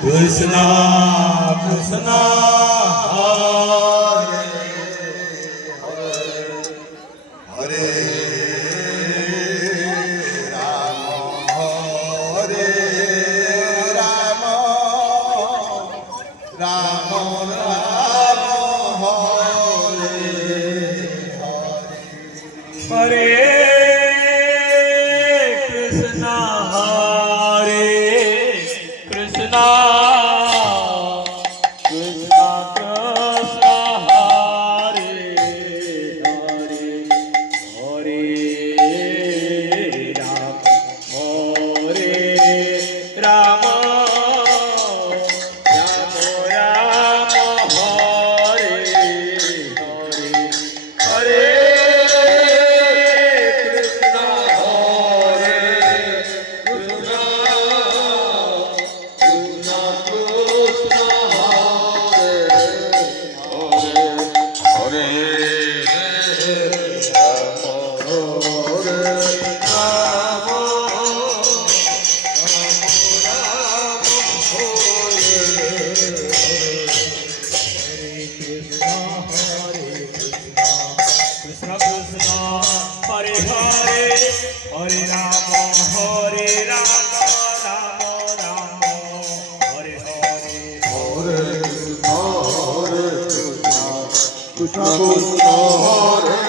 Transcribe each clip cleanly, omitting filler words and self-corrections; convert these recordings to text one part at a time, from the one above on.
Krishna Krishna Hare Hare Krishna Krishna Hare Hare Hare Rama Rama Rama Hare Hare Hare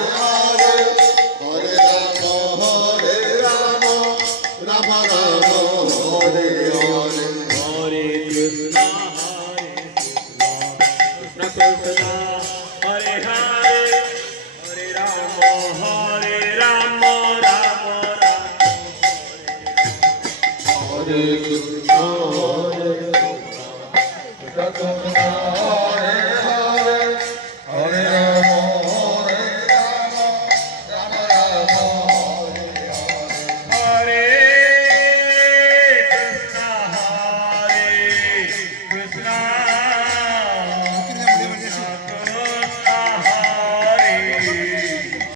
Krishna Krishna Krishna Hare Hare Hare Rama Rama Hare Krishna Hare Krishna